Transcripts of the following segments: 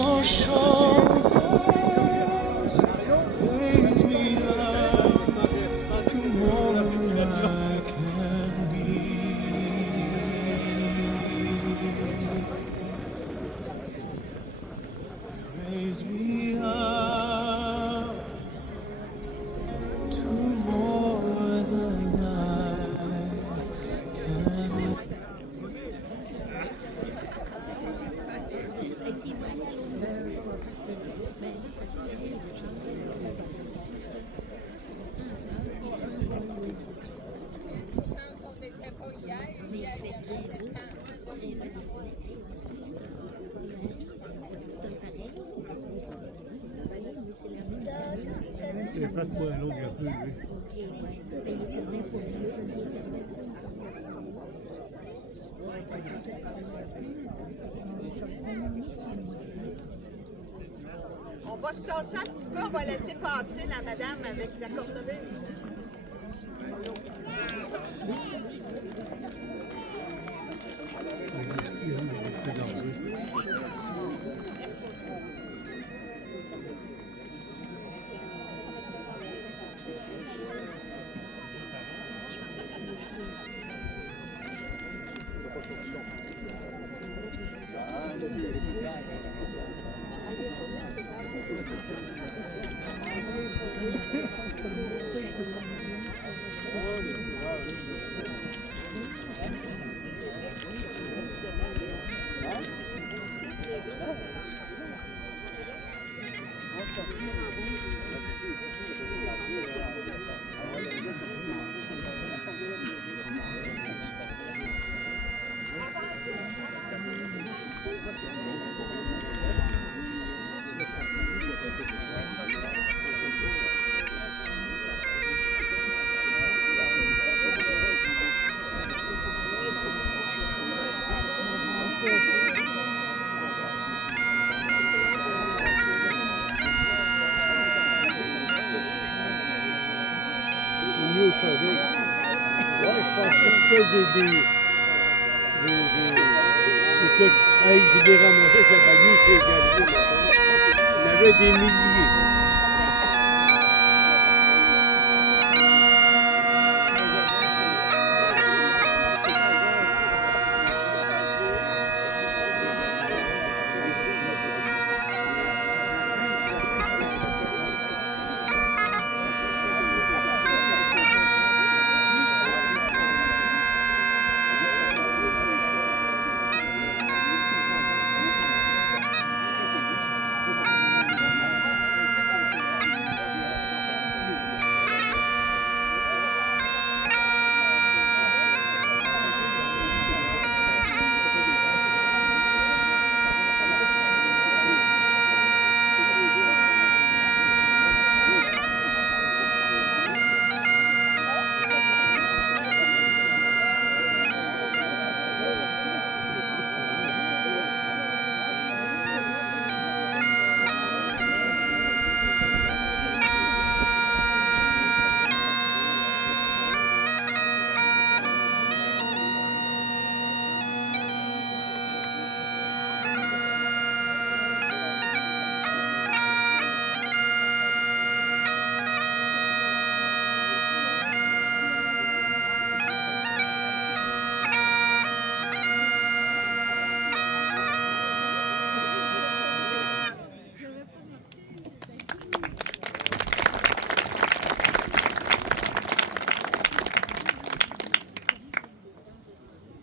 your shoulders, raise me up to more than I can be. Raise me up to more than I can be. Passe-moi un autre un peu, lui. On va se tasser un petit peu, on va laisser passer la madame avec la cornemuse. Mieux au soleil. Ouais, je pensais que c'était hey, j'ai des ramassés, ça va mieux, c'est égalisé. Il y avait des milliers.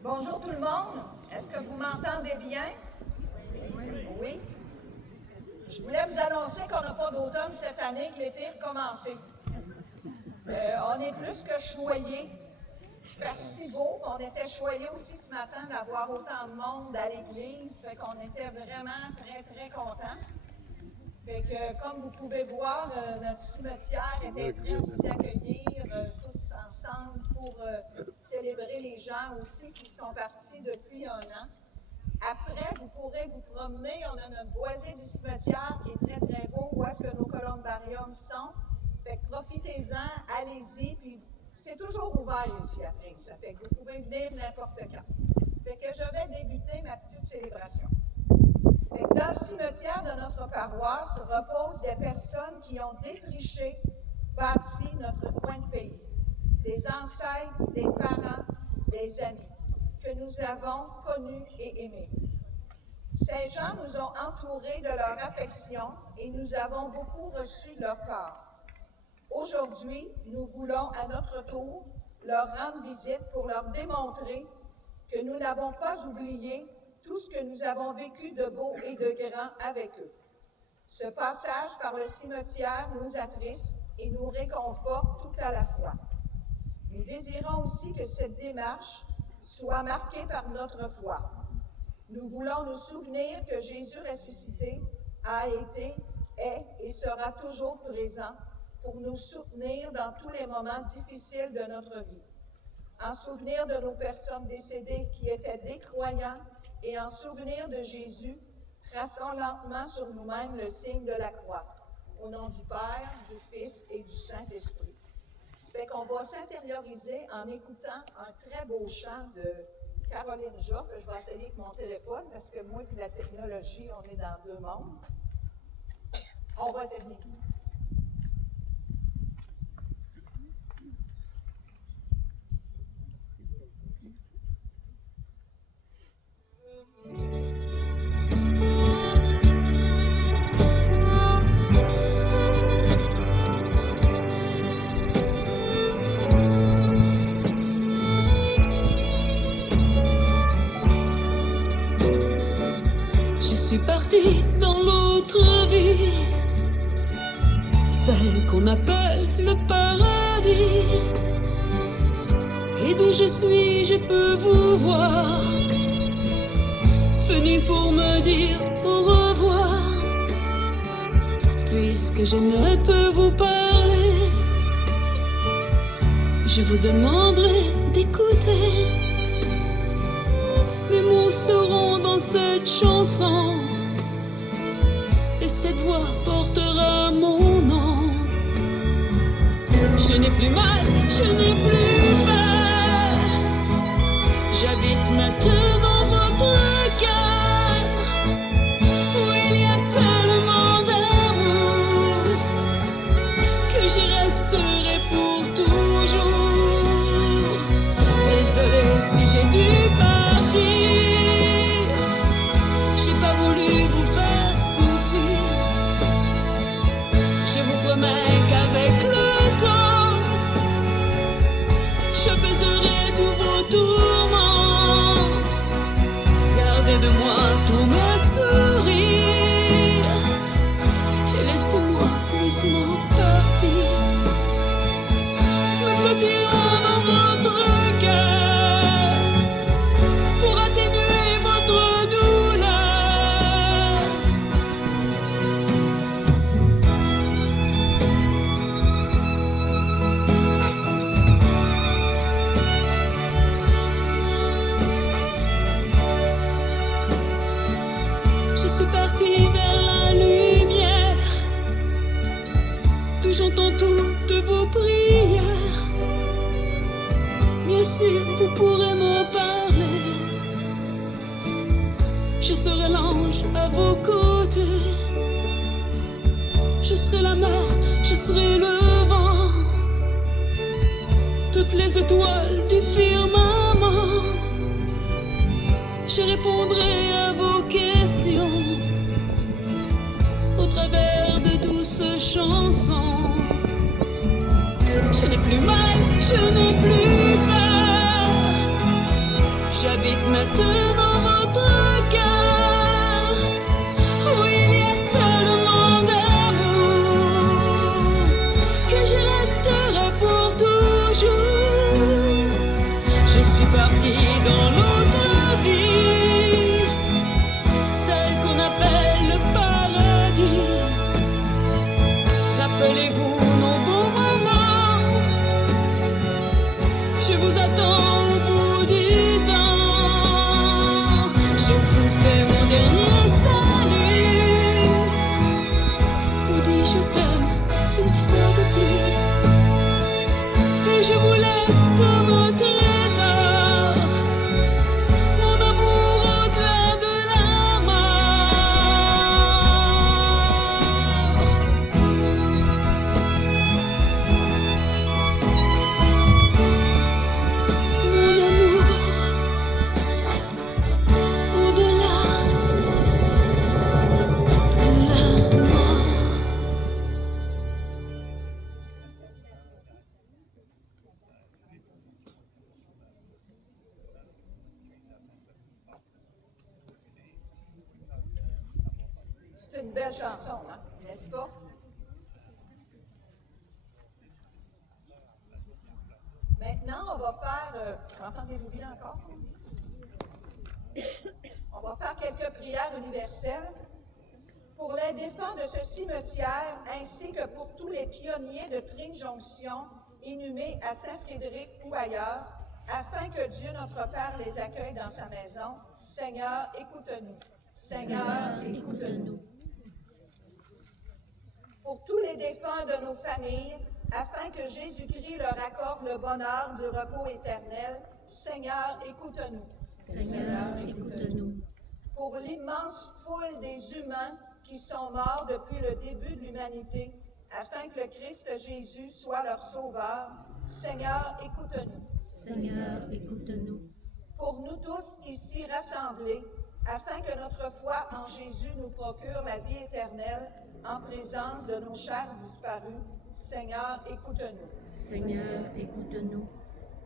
Bonjour tout le monde. Est-ce que vous m'entendez bien? Oui. Je voulais vous annoncer qu'on n'a pas d'automne cette année, que l'été est recommencé. On est plus que choyés. Il fait si beau, on était choyés aussi ce matin d'avoir autant de monde à l'église. Fait qu'on était vraiment très, très contents. Fait que, comme vous pouvez voir, notre cimetière était prêt à nous accueillir tous ensemble pour célébrer les gens aussi qui sont partis depuis 1 an. Après, vous pourrez vous promener. On a notre boisé du cimetière qui est très, très beau, où est-ce que nos columbariums sont. Fait que profitez-en, allez-y, puis c'est toujours ouvert ici à Trinx. Ça fait que vous pouvez venir n'importe quand. Fait que je vais débuter ma petite célébration. Fait que dans le cimetière, cimetière de notre paroisse reposent des personnes qui ont défriché, bâti notre coin de pays, des ancêtres, des parents, des amis que nous avons connus et aimés. Ces gens nous ont entourés de leur affection et nous avons beaucoup reçu leur part. Aujourd'hui, nous voulons à notre tour leur rendre visite pour leur démontrer que nous n'avons pas oublié tout ce que nous avons vécu de beau et de grand avec eux. Ce passage par le cimetière nous attriste et nous réconforte tout à la fois. Nous désirons aussi que cette démarche soit marquée par notre foi. Nous voulons nous souvenir que Jésus ressuscité a été, est et sera toujours présent pour nous soutenir dans tous les moments difficiles de notre vie. En souvenir de nos personnes décédées qui étaient des croyants et en souvenir de Jésus, traçons lentement sur nous-mêmes le signe de la croix. Au nom du Père, du Fils et du Saint-Esprit. Ça fait qu'on va s'intérioriser en écoutant un très beau chant de Caroline Joffre. Je vais essayer avec mon téléphone parce que moi et la technologie, on est dans deux mondes. On va essayer. Je suis partie dans l'autre vie, celle qu'on appelle le paradis. Et d'où je suis, je peux vous voir, venu pour me dire au revoir. Puisque je ne peux vous parler, je vous demanderai d'écouter. Mes mots seront dans cette chanson, et cette voix portera mon nom. Je n'ai plus mal, je n'ai plus peur. J'habite maintenant votre cœur, où il y a tellement d'amour que j'y resterai pour toujours. Désolée si j'ai dû partir, j'ai pas voulu vous faire souffrir. Je vous promets qu'avec le temps, j'apaiserai tous vos tourments. Gardez de moi tous mes sourires et laissez-moi doucement partir, me blottirant dans votre cœur pour atténuer votre douleur. Je suis partie vers la lumière, d'où j'entends toutes vos prières. Bien sûr, vous pourrez me parler, je serai l'ange à vos côtés. Je serai la mer, je serai le vent, toutes les étoiles du firmament. Je répondrai à vos questions au travers de douces chansons. Je n'ai plus mal, je n'ai plus peur. J'habite maintenant votre cœur, où il y a tellement d'amour que je resterai pour toujours. Je suis partie dans l'autre vie, celle qu'on appelle le paradis. Rappelez-vous nos bons moments, je vous attends au bout du temps. C'est une belle chanson, hein, n'est-ce pas? Maintenant, on va faire... entendez-vous bien encore? On va faire quelques prières universelles pour les défunts de ce cimetière, ainsi que pour tous les pionniers de Tring-Jonction inhumés à Saint-Frédéric ou ailleurs, afin que Dieu notre Père les accueille dans sa maison. Seigneur, écoute-nous. Seigneur, écoute-nous. Pour tous les défunts de nos familles, afin que Jésus-Christ leur accorde le bonheur du repos éternel. Seigneur, écoute-nous. Seigneur, écoute-nous. Pour l'immense foule des humains qui sont morts depuis le début de l'humanité, afin que le Christ Jésus soit leur sauveur. Seigneur, écoute-nous. Seigneur, écoute-nous. Pour nous tous ici rassemblés, afin que notre foi en Jésus nous procure la vie éternelle en présence de nos chers disparus. Seigneur, écoute-nous. Seigneur, écoute-nous.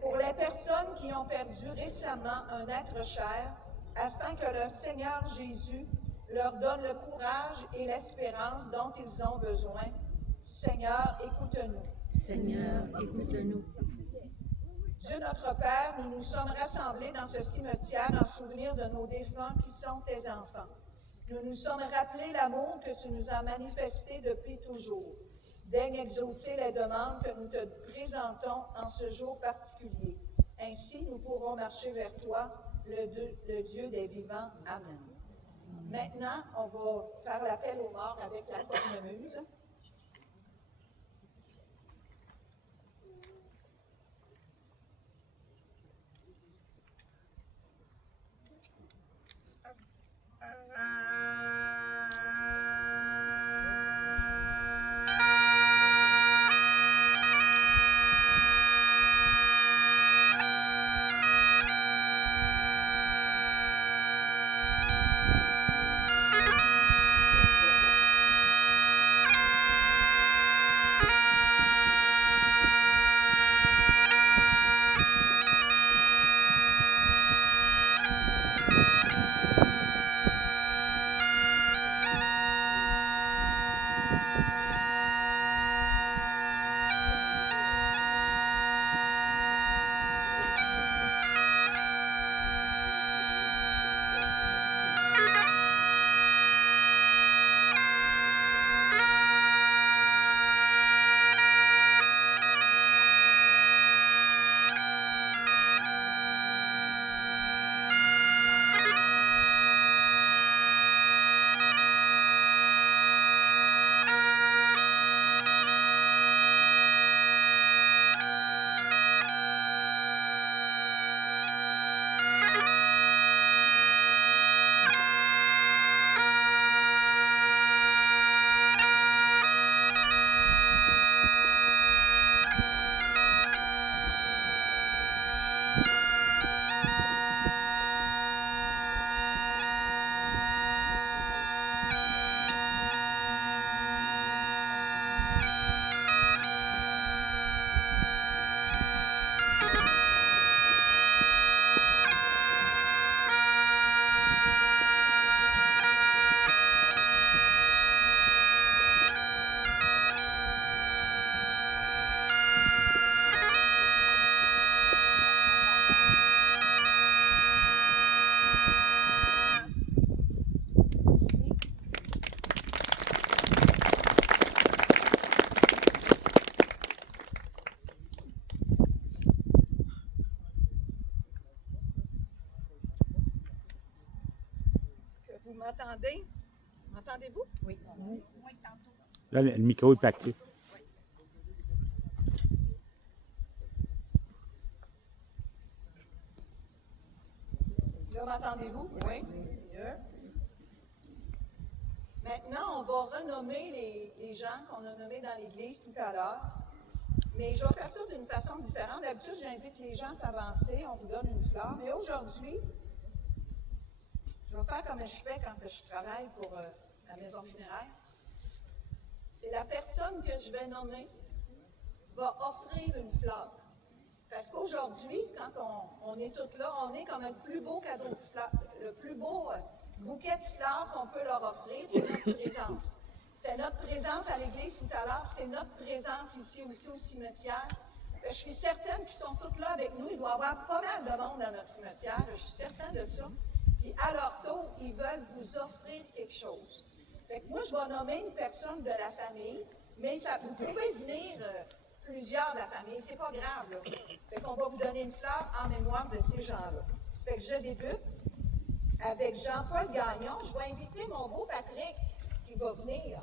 Pour les personnes qui ont perdu récemment un être cher, afin que le Seigneur Jésus leur donne le courage et l'espérance dont ils ont besoin. Seigneur, écoute-nous. Seigneur, écoute-nous. Dieu notre Père, nous nous sommes rassemblés dans ce cimetière en souvenir de nos défunts qui sont tes enfants. Nous nous sommes rappelés l'amour que tu nous as manifesté depuis toujours. Daigne exaucer les demandes que nous te présentons en ce jour particulier. Ainsi, nous pourrons marcher vers toi, le Dieu des vivants. Amen. Maintenant, on va faire l'appel aux morts avec la cornemuse. Vous m'entendez? M'entendez-vous? Oui. Oui, tantôt. Là, le micro est plus actif. Là, m'entendez-vous? Oui. Mieux. Maintenant, on va renommer les gens qu'on a nommés dans l'Église tout à l'heure. Mais je vais faire ça d'une façon différente. D'habitude, j'invite les gens à s'avancer, on vous donne une fleur. Mais aujourd'hui, je vais faire comme je fais quand je travaille pour la maison funéraire. C'est la personne que je vais nommer va offrir une fleur. Parce qu'aujourd'hui, quand on est toutes là, on est comme le plus beau cadeau de fleur, le plus beau bouquet de fleurs qu'on peut leur offrir, c'est notre présence. C'était notre présence à l'église tout à l'heure, c'est notre présence ici aussi au cimetière. Je suis certaine qu'ils sont tous là avec nous. Il doit y avoir pas mal de monde dans notre cimetière, je suis certaine de ça. Puis à leur tour, ils veulent vous offrir quelque chose. Fait que moi, je vais nommer une personne de la famille, mais vous pouvez venir plusieurs de la famille, c'est pas grave. Là. Fait qu'on va vous donner une fleur en mémoire de ces gens-là. Fait que je débute avec Jean-Paul Gagnon. Je vais inviter mon beau Patrick qui va venir.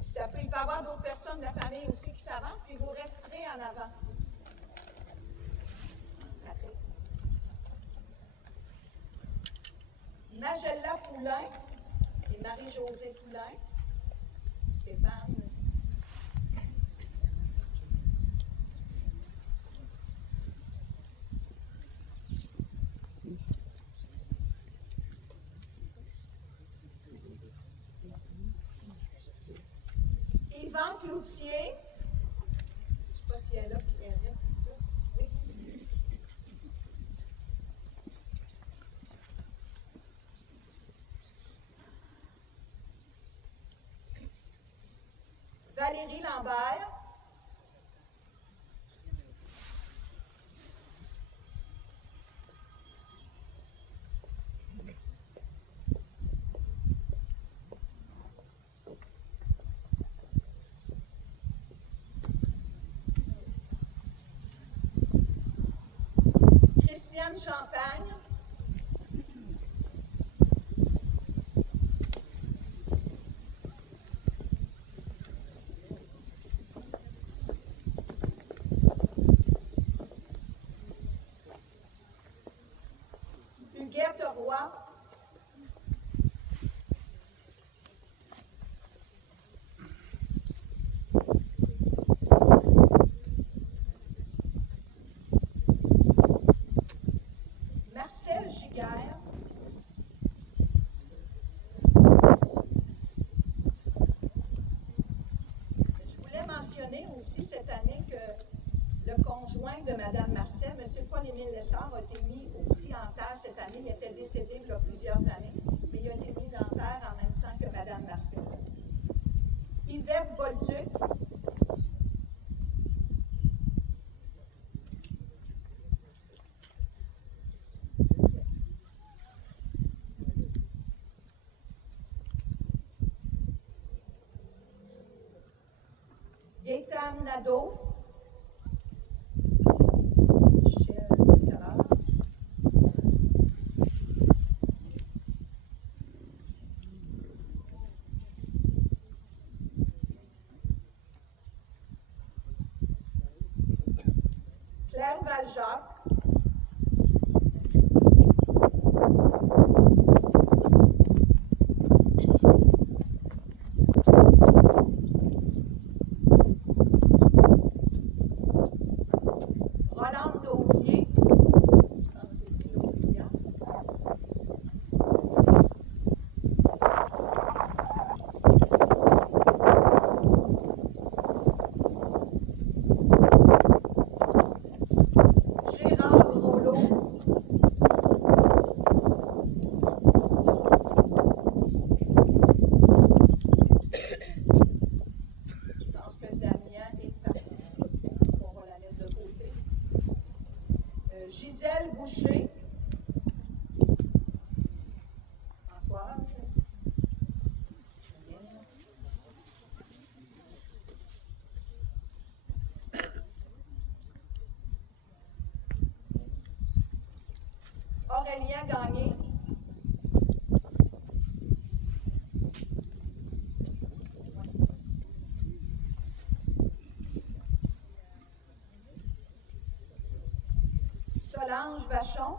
Ça peut y avoir d'autres personnes de la famille aussi qui s'avancent, puis vous resterez en avant. Patrick. Magella Poulain et Marie-Josée Poulain. Stéphane. Yvan Cloutier. Je ne sais pas si elle est là, puis elle est là. Oui. Valérie Lambert. Christiane Champagne. Huguette Roy. Marcel Giguère. Je voulais mentionner aussi cette année que le conjoint de Mme Marcel, M. Paul-Émile Lessard, a été mis aussi en terre cette année. Il était décédé il y a plusieurs années, mais il a été mis en terre en même temps que Mme Marcel. Yvette Bolduc. Gaétane Nadeau. Michel Picard. Claire Valjac. Rolande Daudier. Je pense que c'est Claudia. Gérard Groslot. Je pense que Damien est parti. On va la mettre de côté. Gisèle Boucher. Françoise. Aurélien Gagné. Solange Vachon.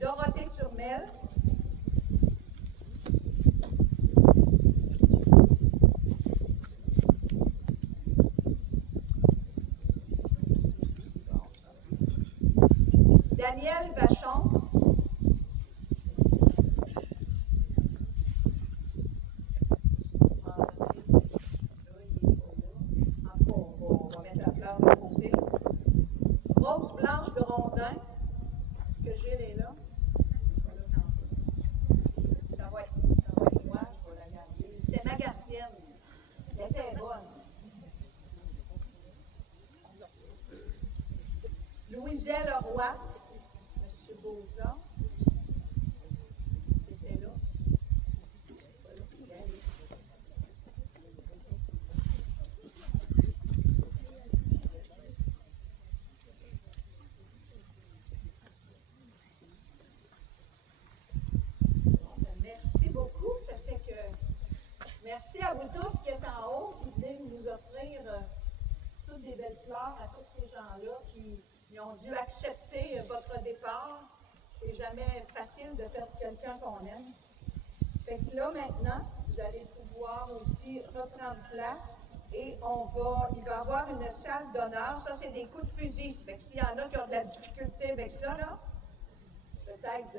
Dorothée Turmel. Daniel Vachon. Rose Blanche Grondin. Est-ce que Gilles est là? Ça va être moi, je vais la garder. C'était ma gardienne. Elle était bonne. Louiselle Leroy, M. Beauza. C'était là. Merci beaucoup. Ça fait que merci à vous tous qui êtes en haut, qui venez nous offrir toutes des belles fleurs à tous ces gens-là qui ont dû accepter votre départ. C'est jamais facile de perdre quelqu'un qu'on aime. Fait que là, maintenant, vous allez pouvoir aussi reprendre place et il va y avoir une salle d'honneur. Ça, c'est des coups de fusil. Fait que s'il y en a qui ont de la difficulté avec ça, là, peut-être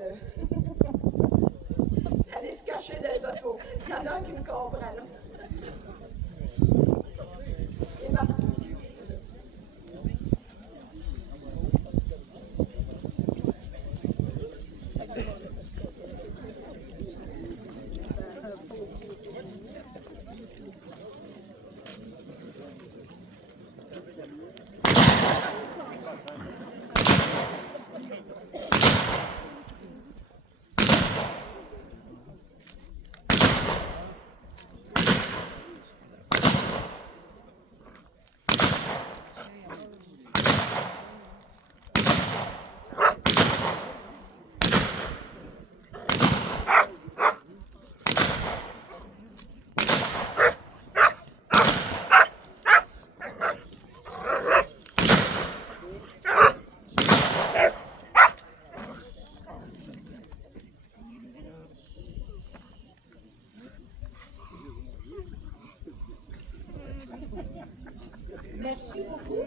d'aller se cacher dans les autos. Il y en a qui me comprennent. C'est parti. Merci beaucoup.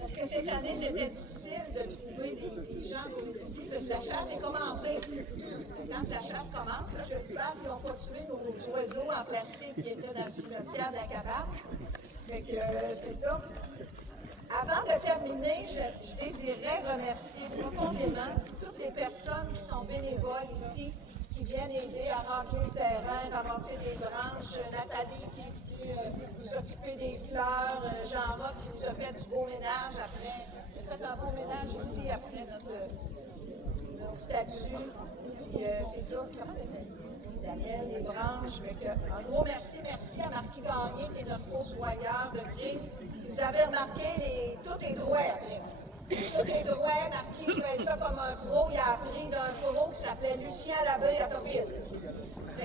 Parce que cette année, c'était difficile de trouver des gens pour venir ici, parce que la chasse est commencée. Quand la chasse commence, là, j'espère qu'ils n'ont pas tué nos oiseaux en plastique qui étaient dans le cimetière d'Acapar. Fait que c'est ça. Avant de terminer, je désirais remercier profondément toutes les personnes qui sont bénévoles ici, qui viennent aider à remplir le terrain, ramasser des branches. Nathalie qui nous occuper des fleurs, Jean-Roch qui nous a fait du beau ménage après. Il a fait un beau ménage ici après notre statue. Puis c'est ça, Daniel, les branches. Un gros merci à Marquis Gagné qui est notre fossoyeur de grille. Si vous avez remarqué, tout est droit après. Tout est droit. Marquis fait ça comme un pro. Il a appris d'un pro qui s'appelait Lucien Labeuil à Topil.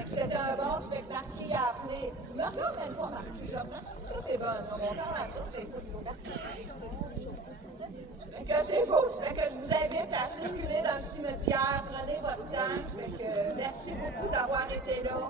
C'était un bon, ça fait que Marquis a appelé. Je me regarde même pas Marquis, ça c'est bon. On parle à ça, c'est cool. Fait que c'est beau, ça fait que je vous invite à circuler dans le cimetière, prenez votre temps. Ça fait que merci beaucoup d'avoir été là.